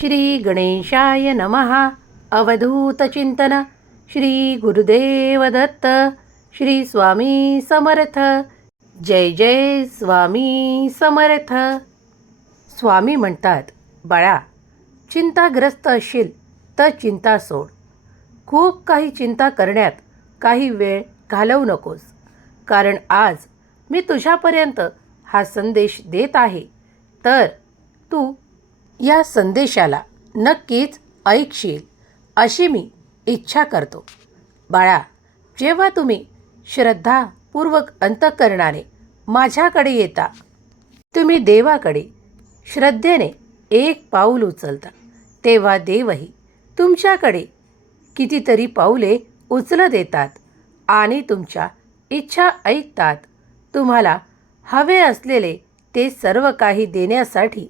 श्री गणेशाय नमः अवधूतचिंतन श्री गुरुदेव दत्त। श्री स्वामी समर्थ। जय जय स्वामी समर्थ। स्वामी म्हणतात बाळा चिंताग्रस्त असशील तर चिंता सोड. खूप काही चिंता करण्यात काही वेळ घालवू नकोस. कारण आज मी तुझ्यापर्यंत हा संदेश देत आहे. तर तू या संदेशाला नक्कीच ऐकशील अशी मी इच्छा करतो. बाळा जेव्हा तुम्ही श्रद्धापूर्वक अंतकरणाने माझ्याकडे येता तुम्ही देवाकडे श्रद्धेने एक पाऊल उचलता. तेव्हा देवही तुमच्याकडे कितीतरी पाऊले उचलत येतात आणि तुमच्या इच्छा ऐकतात. तुम्हाला हवे असलेले ते सर्व काही देण्यासाठी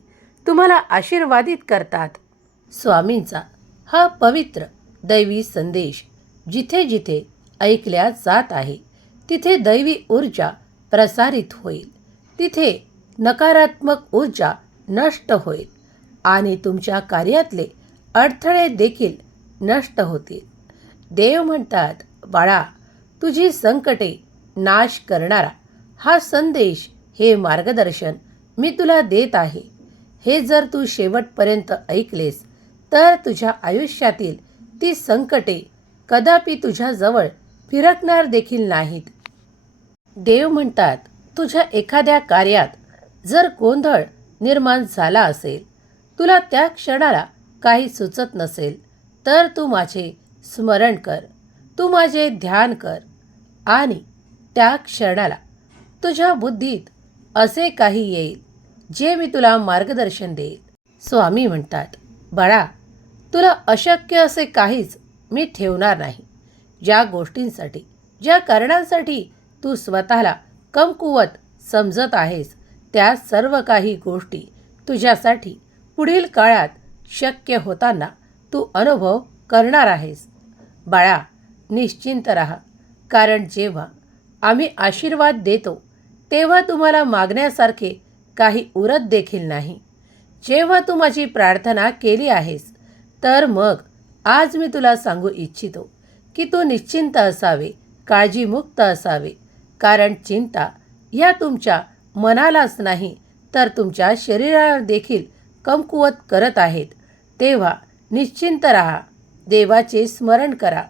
तुम्हाला आशीर्वादित करतात. स्वामींचा हा पवित्र दैवी संदेश जिथे जिथे ऐकल्या जात आहे तिथे दैवी ऊर्जा प्रसारित होईल. तिथे नकारात्मक ऊर्जा नष्ट होईल आणि तुमच्या कार्यातले अडथळे देखील नष्ट होतील. देव म्हणतात बाळा तुझी संकटे नाश करणारा हा संदेश हे मार्गदर्शन मी तुला देत आहे. हे जर तू शेवटपर्यंत ऐकलेस तर तुझ्या आयुष्यातील ती संकटे कदापि तुझ्याजवळ फिरकणार देखील नाहीत. देव म्हणतात तुझ्या एखाद्या कार्यात जर गोंधळ निर्माण झाला असेल तुला त्या क्षणाला काही सुचत नसेल तर तू माझे स्मरण कर तू माझे ध्यान कर आणि त्या क्षणाला तुझ्या बुद्धीत असे काही येईल. जे मी तुला मार्गदर्शन देईल स्वामी म्हणतात बाळा तुला अशक्य असे काहीच मी ठेवणार नाही. ज्या गोष्टींसाठी ज्या कारणांसाठी तू स्वतःला कमकुवत समजत आहेस त्या सर्व काही गोष्टी तुझ्यासाठी पुढील काळात शक्य होताना तू अनुभव करणार आहेस. बाळा निश्चिंत राहा. कारण जेव्हा आम्ही आशीर्वाद देतो तेव्हा तुम्हाला मागण्यासारखे काही उरत देखील नाही. जेव्हा तू माझी प्रार्थना केली आहेस तर मग आज मी तुला सांगू इच्छितो की तू निश्चिंत असावे काळजीमुक्त असावे. कारण चिंता या तुमच्या मनालाच नाही तर तुमच्या शरीराला देखील कमकुवत करत आहेत. तेव्हा निश्चिंत राहा. देवाचे स्मरण करा.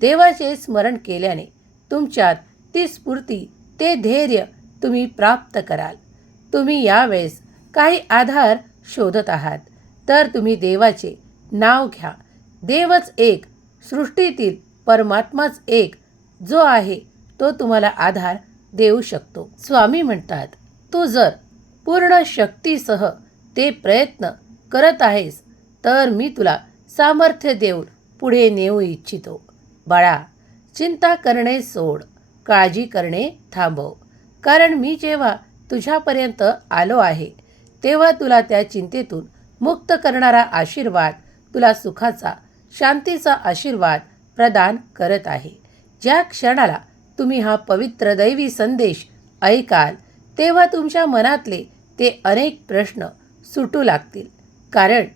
देवाचे स्मरण केल्याने तुमच्यात ती स्फूर्ती ते धैर्य तुम्ही प्राप्त कराल. तुम्ही यावेळेस काही आधार शोधत आहात. तर तुम्ही देवाचे नाव घ्या. देवच एक सृष्टीतील परमात्माच एक जो आहे तो तुम्हाला आधार देऊ शकतो. स्वामी म्हणतात तू जर पूर्ण शक्तीसह ते प्रयत्न करत आहेस तर मी तुला सामर्थ्य देऊन पुढे नेऊ इच्छितो. बाळा चिंता करणे सोड काळजी करणे थांबव. कारण मी जेव्हा तुझ्यापर्यंत आलो आहे. तेव्हा तुला त्या चिंतेतून मुक्त करणारा आशीर्वाद तुला सुखाचा शांतीचा आशीर्वाद प्रदान करत आहे. ज्या क्षणाला तुम्ही हा पवित्र दैवी संदेश ऐकाल तेव्हा तुमच्या मनातले ते अनेक प्रश्न सुटू लागतील. कारण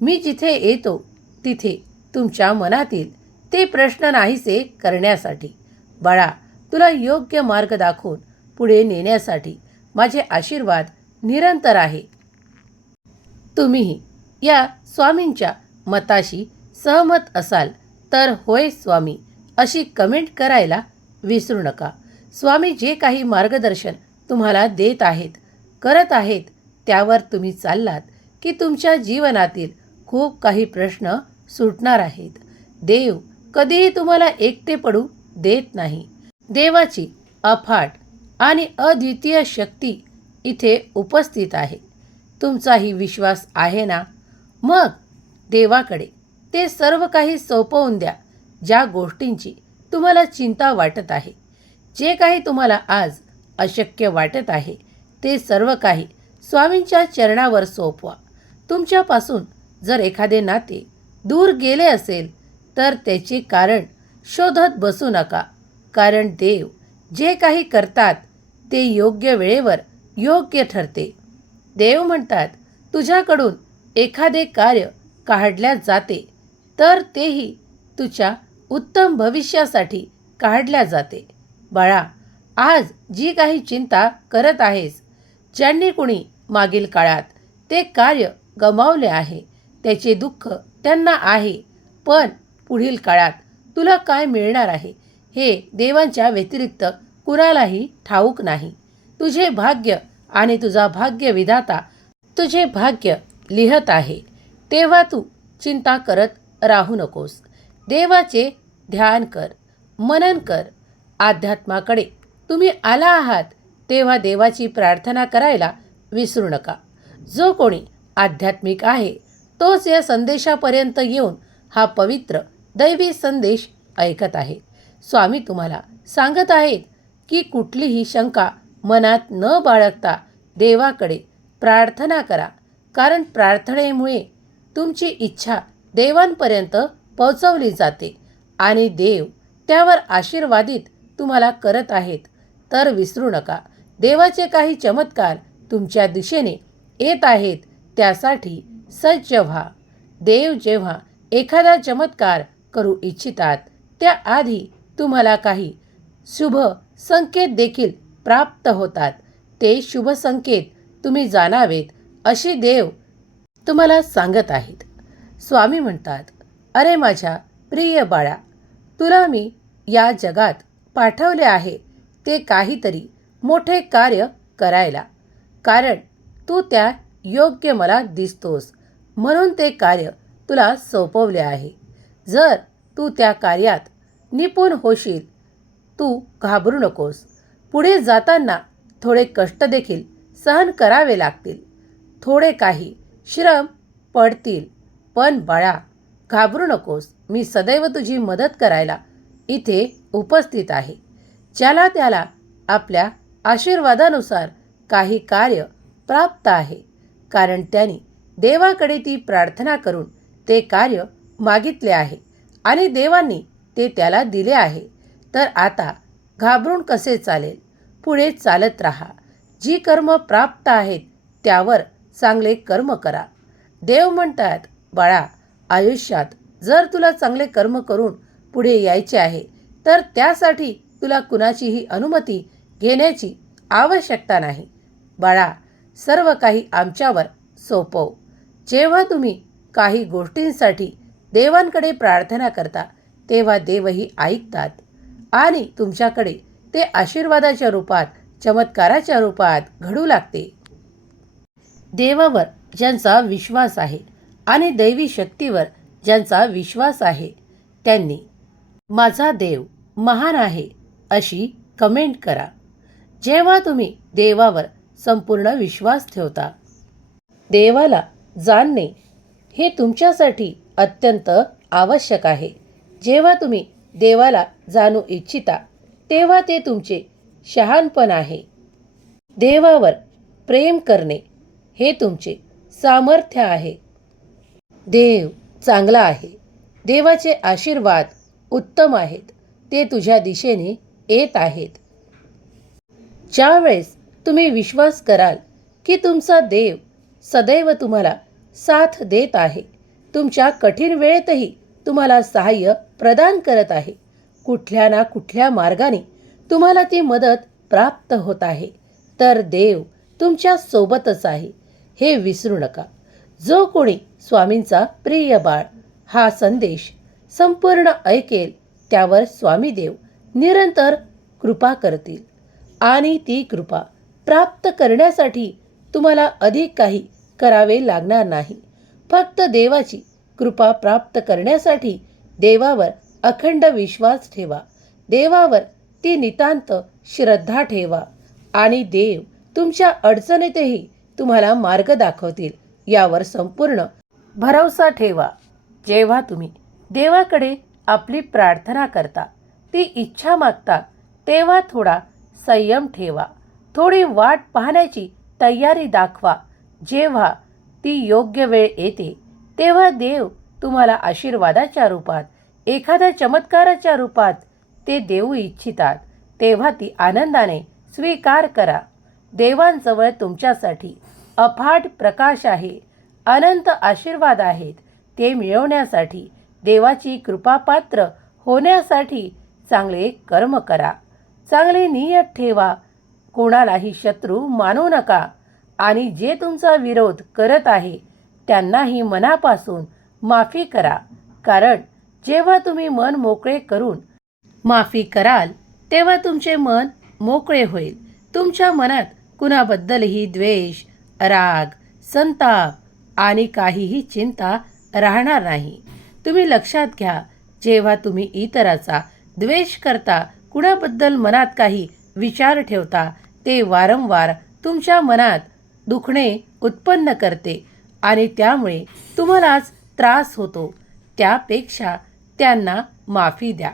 मी जिथे येतो तिथे तुमच्या मनातील ते प्रश्न नाहीसे करण्यासाठी. बाळा तुला योग्य मार्ग दाखवून पुढे नेण्यासाठी माझे आशीर्वाद निरंतर आहे. तुम्हीही या स्वामींच्या मताशी सहमत असाल तर होय स्वामी अशी कमेंट करायला विसरू नका. स्वामी जे काही मार्गदर्शन तुम्हाला देत आहेत करत आहेत त्यावर तुम्ही चाललात की तुमच्या जीवनातील खूप काही प्रश्न सुटणार आहेत. देव कधीही तुम्हाला एकटे पडू देत नाही. देवाची अफाट आणि अद्वितीय शक्ती इथे उपस्थित आहे. तुमचाही विश्वास आहे ना? मग देवाकडे ते सर्व काही सोपवून द्या ज्या गोष्टींची तुम्हाला चिंता वाटत आहे. जे काही तुम्हाला आज अशक्य वाटत आहे ते सर्व काही स्वामींच्या चरणावर सोपवा. तुमच्यापासून जर एखादे नाते दूर गेले असेल तर त्याचे कारण शोधत बसू नका. कारण देव जे काही करतात ते योग्य वेळेवर योग्य ठरते. देव म्हणतात तुझ्याकडून एखादे कार्य काढल्या जाते तर तेही तुझ्या उत्तम भविष्यासाठी काढल्या जाते. बाळा आज जी काही चिंता करत आहेस ज्यांनी कुणी मागील काळात ते कार्य गमावले आहे त्याचे दुःख त्यांना आहे पण पुढील काळात तुला काय मिळणार आहे हे देवांच्या व्यतिरिक्त कुणालाही ठाऊक नाही. तुझे भाग्य आणि तुझा भाग्य विधाता तुझे भाग्य लिहत आहे. तेव्हा तू चिंता करत राहू नकोस. देवाचे ध्यान कर मनन कर. अध्यात्माकडे तुम्ही आला आहात तेव्हा देवाची प्रार्थना करायला विसरू नका. जो कोणी आध्यात्मिक आहे तोच या संदेशापर्यंत येऊन हा पवित्र दैवी संदेश ऐकत आहे. स्वामी तुम्हाला सांगत आहेत की कुठलीही शंका मनात न बाळगता देवाकडे प्रार्थना करा. कारण प्रार्थनेमुळे तुमची इच्छा देवांपर्यंत पोहोचवली जाते आणि देव त्यावर आशीर्वादित तुम्हाला करत आहेत. तर विसरू नका. देवाचे काही चमत्कार तुमच्या दिशेने येत आहेत त्यासाठी सज्ज व्हा. देव जेव्हा एखादा चमत्कार करू इच्छितात त्याआधी तुम्हाला काही शुभ संकेत देखील प्राप्त होतात. ते शुभ संकेत तुम्ही जाणावेत अशी देव तुम्हाला सांगत आहेत. स्वामी म्हणतात अरे माझ्या प्रिय बाळा तुला मी या जगात पाठवले आहे ते काहीतरी मोठे कार्य करायला. कारण तू त्या योग्य मला दिसतोस म्हणून ते कार्य तुला सोपवले आहे. जर तू त्या कार्यात निपुण होशील तू घाबरू नकोस. पुढे जाताना थोडे कष्ट देखील सहन करावे लागतील. थोडे काही श्रम पडतील. पण बाळा घाबरू नकोस. मी सदैव तुझी मदत करायला इथे उपस्थित आहे. ज्याला त्याला आपल्या आशीर्वादानुसार काही कार्य प्राप्त आहे. कारण त्यांनी देवाकडे ती प्रार्थना करून ते कार्य मागितले आहे आणि देवांनी ते त्याला दिले आहे. तर आता घाबरून कसे चालेल? पुढे चालत राहा. जी कर्म प्राप्त आहेत त्यावर चांगले कर्म करा. देव म्हणतात बाळा आयुष्यात जर तुला चांगले कर्म करून पुढे यायचे आहे तर त्यासाठी तुला कुणाचीही अनुमती घेण्याची आवश्यकता नाही. बाळा सर्व काही आमच्यावर सोपव. जेव्हा तुम्ही काही गोष्टींसाठी देवांकडे प्रार्थना करता तेव्हा देवही ऐकतात. आणि तुमच्याकडे ते आशीर्वादाच्या रूपात चमत्काराच्या रूपात घडू लागते. देवावर ज्यांचा विश्वास आहे आणि दैवी शक्तीवर ज्यांचा विश्वास आहे त्यांनी माझा देव महान आहे अशी कमेंट करा. जेव्हा तुम्ही देवावर संपूर्ण विश्वास ठेवता देवाला जाणणे हे तुमच्यासाठी अत्यंत आवश्यक आहे. जेव्हा तुम्ही देवाला जाणू इच्छिता तेव्हा ते तुमचे शहाणपण आहे. देवावर प्रेम करणे हे तुमचे सामर्थ्य आहे. देव चांगला आहे. देवाचे आशीर्वाद उत्तम आहेत. ते तुझ्या दिशेने येत आहेत. ज्यावेळेस तुम्ही विश्वास कराल की तुमचा देव सदैव तुम्हाला साथ देत आहे तुमच्या कठीण वेळेतही तुम्हाला सहाय्य प्रदान करत आहे. कुठल्या ना कुठल्या मार्गाने तुम्हाला ती मदत प्राप्त होत आहे. तर देव तुमच्या सोबतच आहे. हे विसरू नका. जो कोणी स्वामींचा प्रिय बाळ हा संदेश संपूर्ण ऐकेल त्यावर स्वामी देव निरंतर कृपा करतील. आणि ती कृपा प्राप्त करण्यासाठी तुम्हाला अधिक काही करावे लागणार नाही. फक्त देवाची कृपा प्राप्त करण्यासाठी देवावर अखंड विश्वास ठेवा. देवावर ती नितांत श्रद्धा ठेवा. आणि देव तुमच्या अडचणीतही तुम्हाला मार्ग दाखवतील. यावर संपूर्ण भरवसा ठेवा. जेव्हा तुम्ही देवाकडे आपली प्रार्थना करता ती इच्छा मागता तेव्हा थोडा संयम ठेवा. थोडी वाट पाहण्याची तयारी दाखवा. जेव्हा ती योग्य वेळ येते तेव्हा देव तुम्हाला आशीर्वादाच्या रूपात एखाद्या चमत्काराच्या रूपात ते देऊ इच्छितात तेव्हा ती आनंदाने स्वीकार करा. देवांजवळ तुमच्यासाठी अफाट प्रकाश आहे अनंत आशीर्वाद आहेत. ते मिळवण्यासाठी देवाची कृपापात्र होण्यासाठी चांगले कर्म करा. चांगले नियत ठेवा. कोणालाही शत्रू मानू नका. आणि जे तुमचा विरोध करत आहे त्यांनाही मनापासून माफी करा. कारण जेव्हा तुम्ही मन मोकळे करून माफी कराल तेव्हा तुमचे मन मोकळे होईल. तुमच्या मनात कुणाबद्दलही द्वेष राग संताप आणि काहीही चिंता राहणार नाही. तुम्ही लक्षात घ्या जेव्हा तुम्ही इतराचा द्वेष करता कुणाबद्दल मनात काही विचार ठेवता ते वारंवार तुमच्या मनात दुखणे उत्पन्न करते. आणि त्यामुळे तुम्हालाच त्रास होतो. त्यापेक्षा त्यांना माफी द्या.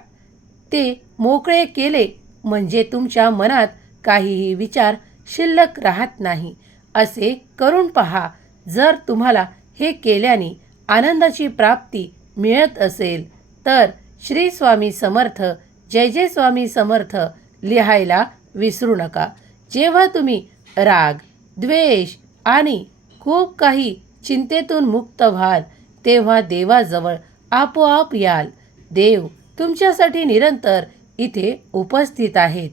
ते मोकळे केले म्हणजे तुमच्या मनात काहीही विचार शिल्लक राहत नाही. असे करून पहा जर तुम्हाला हे केल्याने आनंदाची प्राप्ती मिळत असेल तर श्री स्वामी समर्थ जय जय स्वामी समर्थ लिहायला विसरू नका. जेव्हा तुम्ही राग द्वेष आणि खूप काही चिंतेतून मुक्त व्हाल तेव्हा देवाजवळ आपोआप याल. देव तुमच्यासाठी निरंतर इथे उपस्थित आहेत.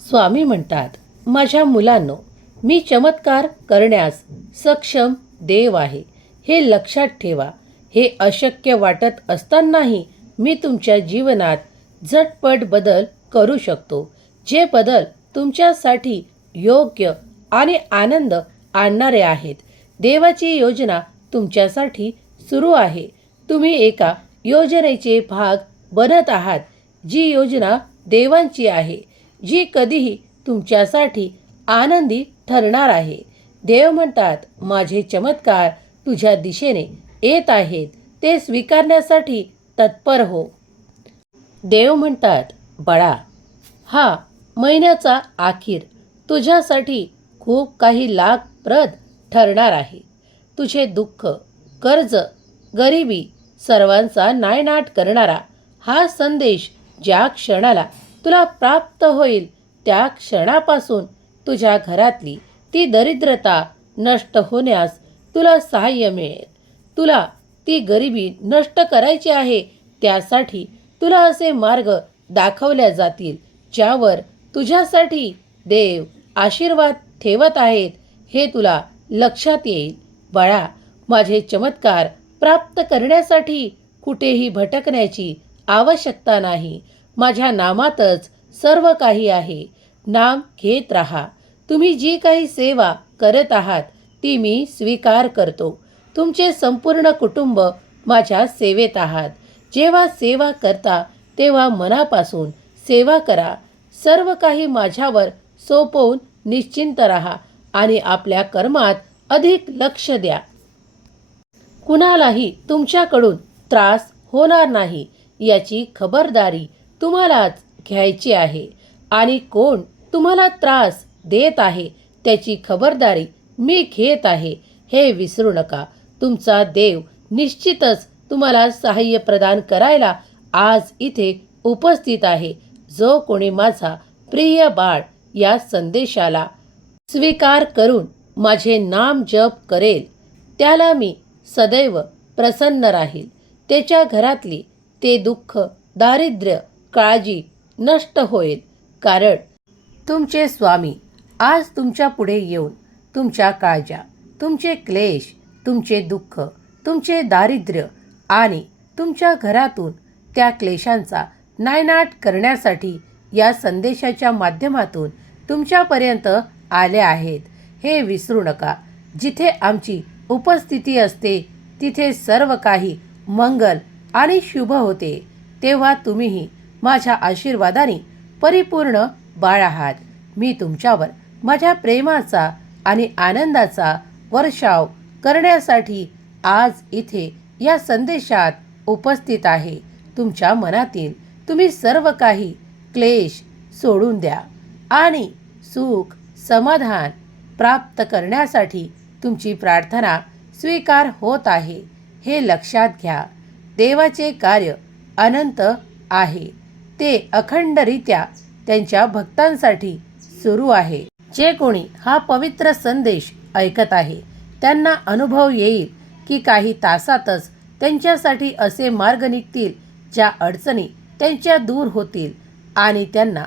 स्वामी म्हणतात माझ्या मुलांनो मी चमत्कार करण्यास सक्षम देव आहे. हे लक्षात ठेवा. हे अशक्य वाटत असतानाही मी तुमच्या जीवनात झटपट बदल करू शकतो. जे बदल तुमच्यासाठी योग्य आणि आनंद आणणारे आहेत देवाची योजना तुमच्यासाठी सुरू आहे. तुम्ही एका योजनेचे भाग बनत आहात. जी योजना देवांची आहे जी कधीही तुमच्यासाठी आनंदी ठरणार आहे. देव म्हणतात माझे चमत्कार तुझ्या दिशेने येत आहेत. ते स्वीकारण्यासाठी तत्पर हो. देव म्हणतात बळा हा महिन्याचा अखेर तुझ्यासाठी खूप काही लाभप्रद ठरणार आहे. तुझे दुःख कर्ज गरिबी सर्वांचा नायनाट करणारा हा संदेश ज्या क्षणाला तुला प्राप्त होईल त्या क्षणापासून तुझ्या घरातली ती दरिद्रता नष्ट होण्यास तुला सहाय्य मिळेल. तुला ती गरिबी नष्ट करायची आहे त्यासाठी तुला असे मार्ग दाखवल्या जातील ज्यावर तुझ्यासाठी देव आशीर्वाद ठेवत आहेत हे तुला लक्षात येईल. बाळा माझे चमत्कार प्राप्त करण्यासाठी कुठेही भटकण्याची आवश्यकता नाही. माझ्या नामातच सर्व काही आहे. नाम घेत राहा. तुम्ही जी काही सेवा करत आहात ती मी स्वीकार करतो. तुमचे संपूर्ण कुटुंब माझ्या सेवेत आहात. जेव्हा सेवा करता तेव्हा मनापासून सेवा करा. सर्व काही माझ्यावर सोपवून निश्चिंत राहा. आणि आपल्या कर्मात अधिक लक्ष द्या. कुणालाही तुमच्याकडून त्रास होणार नाही याची खबरदारी तुम्हालाच घ्यायची आहे. आणि कोण तुम्हाला त्रास देत आहे त्याची खबरदारी मी घेत आहे. हे विसरू नका. तुमचा देव निश्चितच तुम्हाला सहाय्य प्रदान करायला आज इथे उपस्थित आहे. जो कोणी माझा प्रिय बाळ या संदेशाला स्वीकार करून माझे नाम जप करेल. त्याला मी सदैव प्रसन्न राहील. त्याच्या घरातली ते दुःख दारिद्र्य काळजी नष्ट होईल. कारण तुमचे स्वामी आज तुमच्यापुढे येऊन तुमच्या काळजा तुमचे क्लेश तुमचे दुःख तुमचे दारिद्र्य आणि तुमच्या घरातून त्या क्लेशांचा नायनाट करण्यासाठी या संदेशाच्या माध्यमातून तुमच्यापर्यंत आले आहेत. हे विसरू नका. जिथे आमची उपस्थिती असते तिथे सर्व काही मंगल आणि शुभ होते. तेव्हा तुम्हीही माझ्या आशीर्वादाने परिपूर्ण बाळ आहात. मी तुमच्यावर माझ्या प्रेमाचा आणि आनंदाचा वर्षाव करण्यासाठी आज इथे या संदेशात उपस्थित आहे. तुमच्या मनातील तुम्ही सर्व काही क्लेश सोडून द्या आणि सुख समाधान प्राप्त करण्यासाठी तुमची प्रार्थना स्वीकार होत आहे. हे लक्षात घ्या. देवाचे कार्य अनंत आहे. ते अखंडरित्या त्यांच्या भक्तांसाठी सुरू आहे. जे कोणी हा पवित्र संदेश ऐकत आहे त्यांना अनुभव येईल की काही तासातच त्यांच्यासाठी असे मार्ग निघतील ज्या अडचणी त्यांच्या दूर होतील आणि त्यांना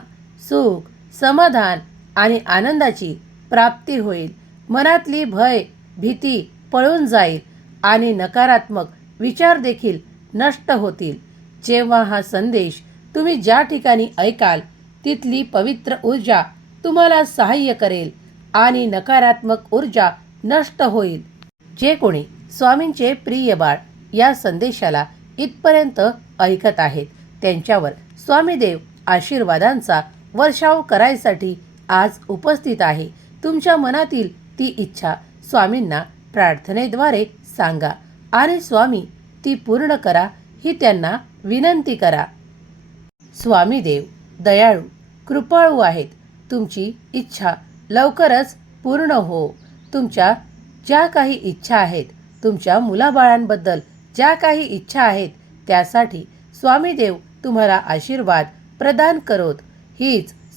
सुख समाधान आणि आनंदाची प्राप्ती होईल. मनातली भय भीती पळून जाईल आणि नकारात्मक विचार देखील नष्ट होतील. जेव्हा हा संदेश तुम्ही ज्या ठिकाणी ऐकाल तिथली पवित्र ऊर्जा तुम्हाला सहाय्य करेल आणि नकारात्मक ऊर्जा नष्ट होईल. जे कोणी स्वामींचे प्रिय बाळ या संदेशाला इथपर्यंत ऐकत आहेत त्यांच्यावर स्वामीदेव आशीर्वादांचा वर्षाव करायसाठी आज उपस्थित आहे. तुमच्या मनातील ती इच्छा स्वामींना प्रार्थनेद्वारे सांगा. आणि स्वामी ती पूर्ण करा ही त्यांना विनंती करा. स्वामीदेव दयाळू कृपाळू आहेत. तुमची इच्छा लवकरच पूर्ण हो. तुमच्या ज्या काही इच्छा आहेत तुमच्या मुलाबाळांबद्दल ज्या काही इच्छा आहेत त्यासाठी स्वामीदेव तुम्हाला आशीर्वाद प्रदान करोत. हीच